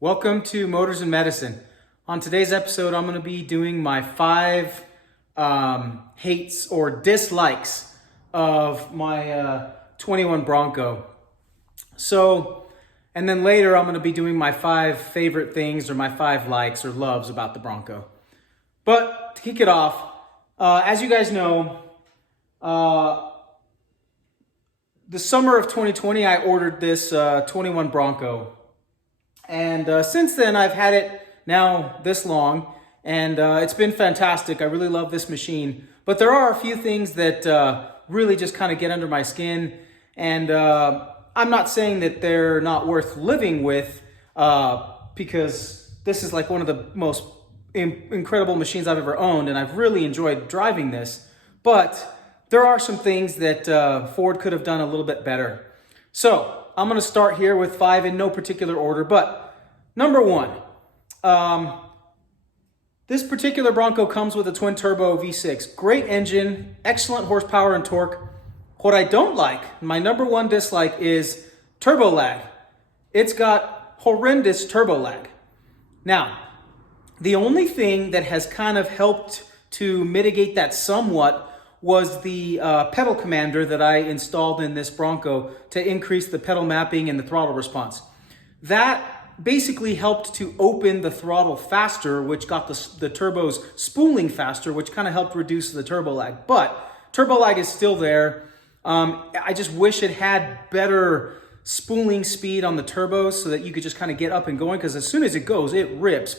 Welcome to Motors and Medicine. On today's episode, I'm going to be doing my 5 hates or dislikes of my 21 Bronco. And then later I'm going to be doing my 5 favorite things or my 5 likes or loves about the Bronco. But to kick it off, as you guys know, the summer of 2020, I ordered this 21 Bronco. And since then, I've had it now this long, and it's been fantastic. I really love this machine. But there are a few things that really just kind of get under my skin. And I'm not saying that they're not worth living with, because this is like one of the most incredible machines I've ever owned, and I've really enjoyed driving this. But there are some things that Ford could have done a little bit better. So I'm going to start here with 5 in no particular order, but number 1, this particular Bronco comes with a twin turbo V6. Great engine, excellent horsepower and torque. What I don't like, my number 1 dislike, is turbo lag. It's got horrendous turbo lag. Now, the only thing that has kind of helped to mitigate that somewhat was the pedal commander that I installed in this Bronco to increase the pedal mapping and the throttle response. That basically helped to open the throttle faster, which got the turbos spooling faster, which kind of helped reduce the turbo lag. But turbo lag is still there. I just wish it had better spooling speed on the turbos so that you could just kind of get up and going, because as soon as it goes, it rips.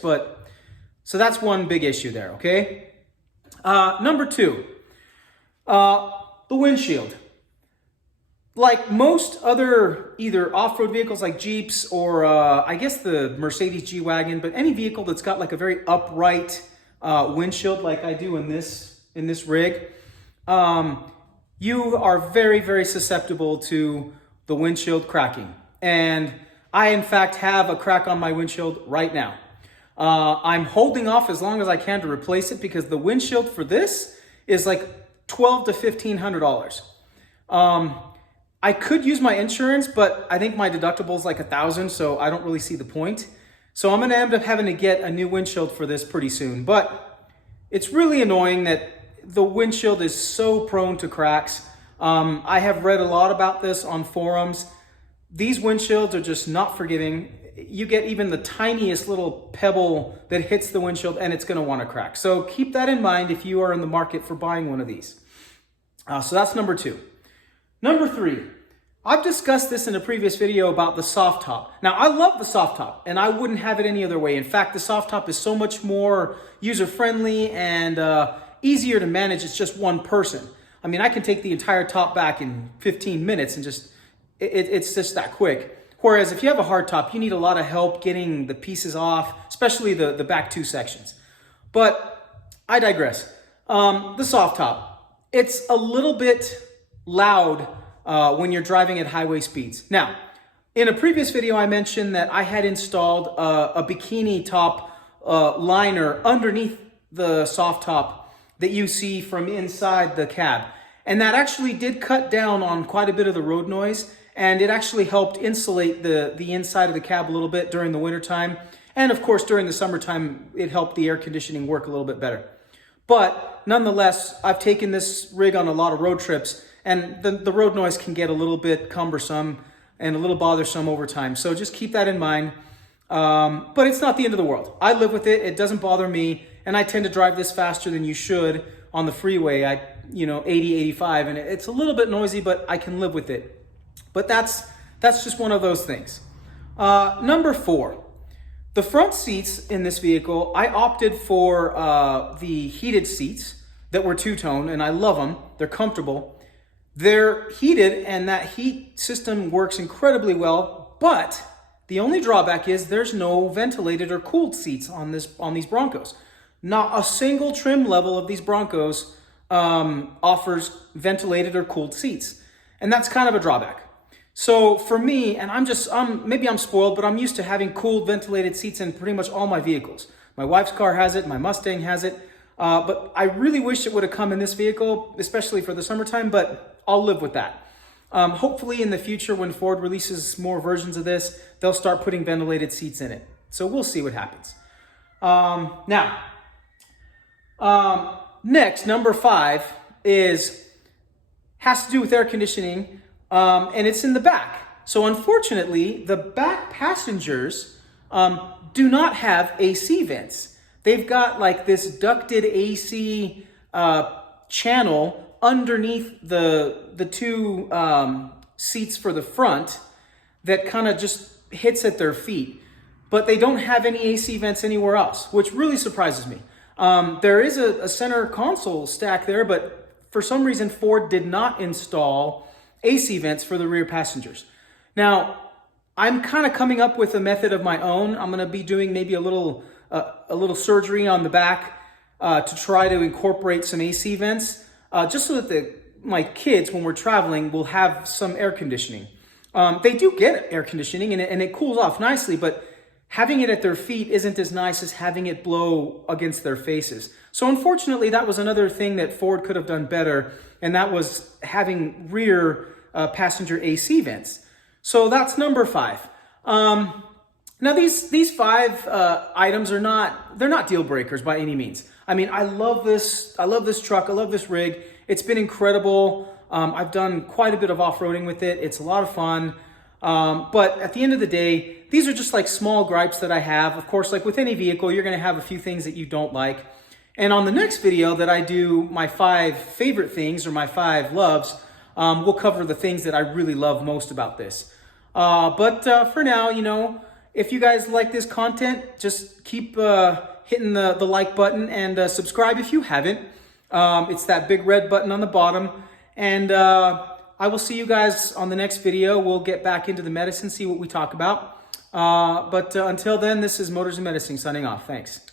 So that's one big issue there, okay? Number 2. The windshield. Like most other either off-road vehicles like Jeeps or I guess the Mercedes G-Wagon, but any vehicle that's got like a very upright windshield like I do in this rig, you are very, very susceptible to the windshield cracking. And I, in fact, have a crack on my windshield right now. I'm holding off as long as I can to replace it because the windshield for this is like $1,200 to $1,500. I could use my insurance, but I think my deductible is like $1,000, so I don't really see the point. So I'm going to end up having to get a new windshield for this pretty soon. But it's really annoying that the windshield is so prone to cracks. I have read a lot about this on forums. These windshields are just not forgiving. You get even the tiniest little pebble that hits the windshield and it's going to want to crack. So keep that in mind if you are in the market for buying one of these. So that's number 2. Number 3, I've discussed this in a previous video about the soft top. Now, I love the soft top and I wouldn't have it any other way. In fact, the soft top is so much more user-friendly and easier to manage. It's just one person. I mean, I can take the entire top back in 15 minutes and it's just that quick. Whereas if you have a hard top, you need a lot of help getting the pieces off, especially the back 2 sections. But I digress. The soft top, it's a little bit loud when you're driving at highway speeds. Now, in a previous video, I mentioned that I had installed a bikini top liner underneath the soft top that you see from inside the cab. And that actually did cut down on quite a bit of the road noise. And it actually helped insulate the inside of the cab a little bit during the wintertime. And of course, during the summertime, it helped the air conditioning work a little bit better. But nonetheless, I've taken this rig on a lot of road trips, and the road noise can get a little bit cumbersome and a little bothersome over time. So just keep that in mind. But it's not the end of the world. I live with it. It doesn't bother me. And I tend to drive this faster than you should on the freeway at 80, 85. And it's a little bit noisy, but I can live with it. But that's just one of those things. Number 4, the front seats in this vehicle, I opted for the heated seats that were 2-tone, and I love them. They're comfortable. They're heated, and that heat system works incredibly well, but the only drawback is there's no ventilated or cooled seats on these Broncos. Not a single trim level of these Broncos offers ventilated or cooled seats, and that's kind of a drawback. So for me, and maybe I'm spoiled, but I'm used to having cooled ventilated seats in pretty much all my vehicles. My wife's car has it, my Mustang has it, but I really wish it would have come in this vehicle, especially for the summertime, but I'll live with that. Hopefully in the future when Ford releases more versions of this, they'll start putting ventilated seats in it. So we'll see what happens. Next, number 5 has to do with air conditioning, and it's in the back. So unfortunately, the back passengers do not have AC vents. They've got like this ducted AC channel underneath the two seats for the front that kind of just hits at their feet. But they don't have any AC vents anywhere else, which really surprises me. There is a center console stack there, but for some reason Ford did not install AC vents for the rear passengers. Now, I'm kind of coming up with a method of my own. I'm going to be doing maybe a little surgery on the back to try to incorporate some AC vents, just so that my kids, when we're traveling, will have some air conditioning. They do get air conditioning and it cools off nicely, but having it at their feet isn't as nice as having it blow against their faces. So unfortunately, that was another thing that Ford could have done better, and that was having rear passenger AC vents. So that's number 5. Now these 5 items they're not deal breakers by any means. I mean, I love this truck, I love this rig. It's been incredible. I've done quite a bit of off-roading with it. It's a lot of fun. But at the end of the day, these are just like small gripes that I have. Of course, like with any vehicle, you're going to have a few things that you don't like. And on the next video that I do my 5 favorite things or my 5 loves, we'll cover the things that I really love most about this. But for now, if you guys like this content, just keep hitting the like button and subscribe if you haven't. It's that big red button on the bottom. And I will see you guys on the next video. We'll get back into the medicine, see what we talk about. But until then, this is Motors and Medicine signing off. Thanks.